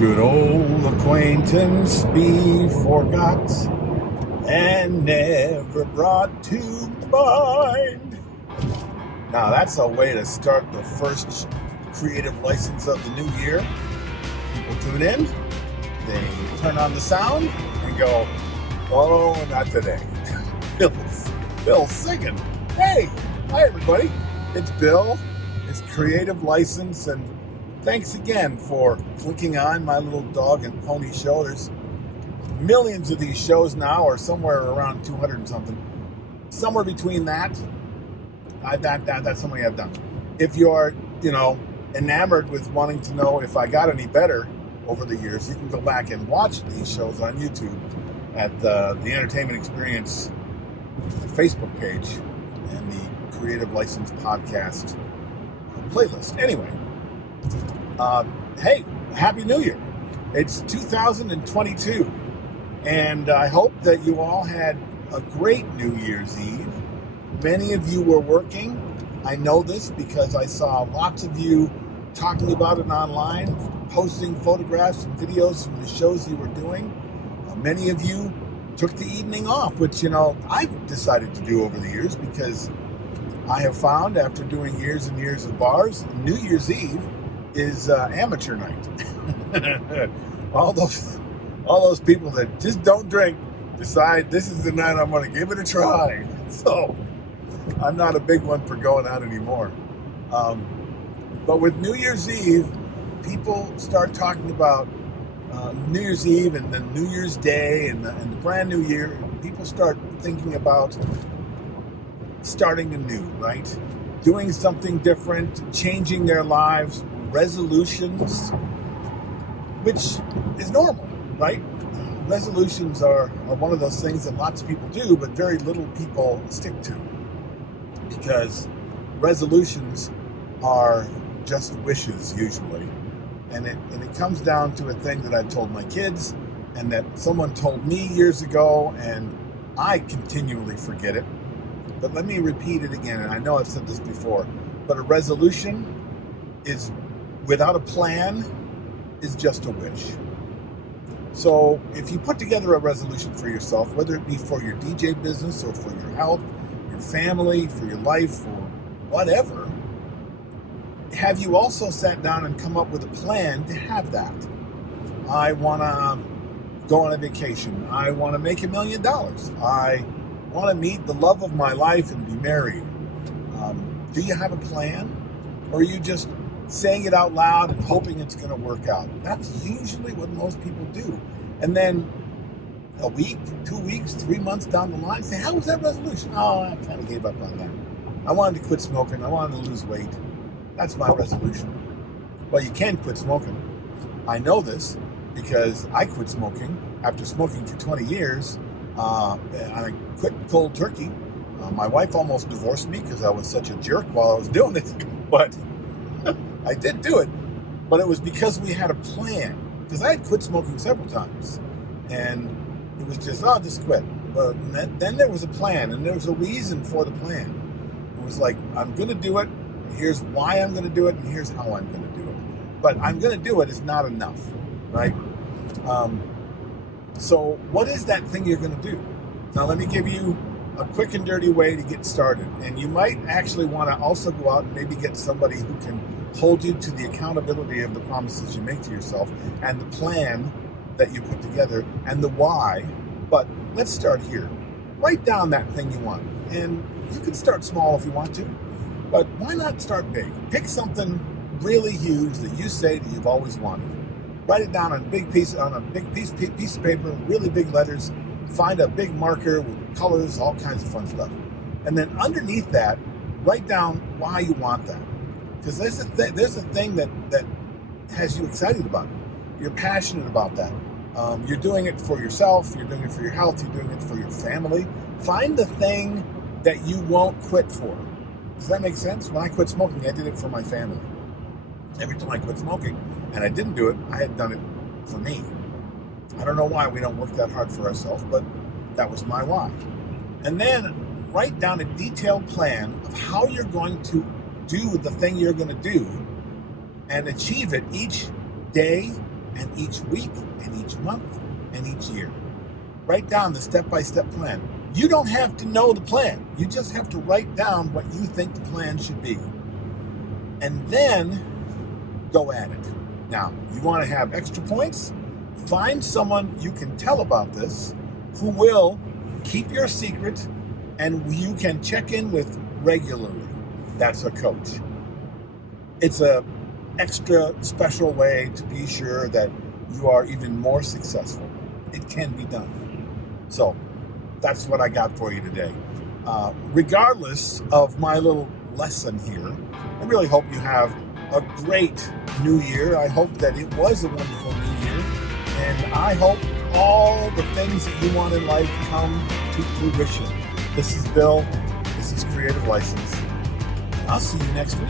Should old acquaintance be forgot and never brought to mind? Now that's a way to start the first creative license of the new year. People tune in, they turn on the sound and go, oh, not today. Bill's singing. Hey, hi everybody. It's Bill. It's Creative License, and thanks again for clicking on my little dog and pony show. There's millions of these shows now, or somewhere around 200 and something. Somewhere between that, that's how many I've done. If you're, enamored with wanting to know if I got any better over the years, you can go back and watch these shows on YouTube at the Entertainment Experience Facebook page and the Creative License Podcast playlist. Anyway, hey, Happy New Year. It's 2022, and I hope that you all had a great New Year's Eve. Many of you were working. I know this because I saw lots of you talking about it online, posting photographs and videos from the shows you were doing. Many of you took the evening off, which, I've decided to do over the years because I have found, after doing years and years of bars, New Year's Eve is amateur night. all those people that just don't drink decide this is the night I'm going to give it a try. So I'm not a big one for going out anymore. But with New Year's Eve, people start talking about New Year's Eve and then New Year's Day and the brand new year. People start thinking about starting anew, right? Doing something different, changing their lives, resolutions, which is normal, right? Resolutions are one of those things that lots of people do, but very little people stick to, because resolutions are just wishes usually. And it comes down to a thing that I've told my kids and that someone told me years ago, and I continually forget it. But let me repeat it again, and I know I've said this before, but a resolution is, without a plan, is just a wish. So if you put together a resolution for yourself, whether it be for your DJ business or for your health, your family, for your life, or whatever, have you also sat down and come up with a plan to have that? I want to go on a vacation. I want to make $1 million. I want to meet the love of my life and be married. Do you have a plan? Or are you just saying it out loud and hoping it's going to work out? That's usually what most people do. And then a week, 2 weeks, 3 months down the line, say, how was that resolution? Oh, I kind of gave up on that. I wanted to quit smoking. I wanted to lose weight. That's my resolution. Well, you can quit smoking. I know this because I quit smoking after smoking for 20 years. And I quit cold turkey. My wife almost divorced me because I was such a jerk while I was doing it. But I did do it. But it was because we had a plan. Because I had quit smoking several times. And it was just, just quit. But then there was a plan, and there was a reason for the plan. It was like, I'm going to do it. Here's why I'm going to do it, and here's how I'm going to do it. But I'm going to do it is not enough, right? So what is that thing you're going to do? Now, let me give you a quick and dirty way to get started. And you might actually want to also go out and maybe get somebody who can hold you to the accountability of the promises you make to yourself and the plan that you put together and the why. But let's start here. Write down that thing you want. And you can start small if you want to. But why not start big? Pick something really huge that you say that you've always wanted. Write it down on a big piece of paper, really big letters. Find a big marker with colors, all kinds of fun stuff. And then underneath that, write down why you want that. Because there's a thing that has you excited about it. You're passionate about that. You're doing it for yourself. You're doing it for your health. You're doing it for your family. Find the thing that you won't quit for. Does that make sense? When I quit smoking, I did it for my family. Every time I quit smoking, and I didn't do it, I had done it for me. I don't know why we don't work that hard for ourselves, but that was my why. And then write down a detailed plan of how you're going to do the thing you're going to do and achieve it each day, and each week, and each month, and each year. Write down the step-by-step plan. You don't have to know the plan. You just have to write down what you think the plan should be. And then go at it. Now, you want to have extra points? Find someone you can tell about this who will keep your secret and you can check in with regularly. That's a coach. It's a extra special way to be sure that you are even more successful. It can be done. So that's what I got for you today. Regardless of my little lesson here, I really hope you have a great new year. I hope that it was a wonderful new year. And I hope all the things that you want in life come to fruition. This is Bill. This is Creative License. I'll see you next week.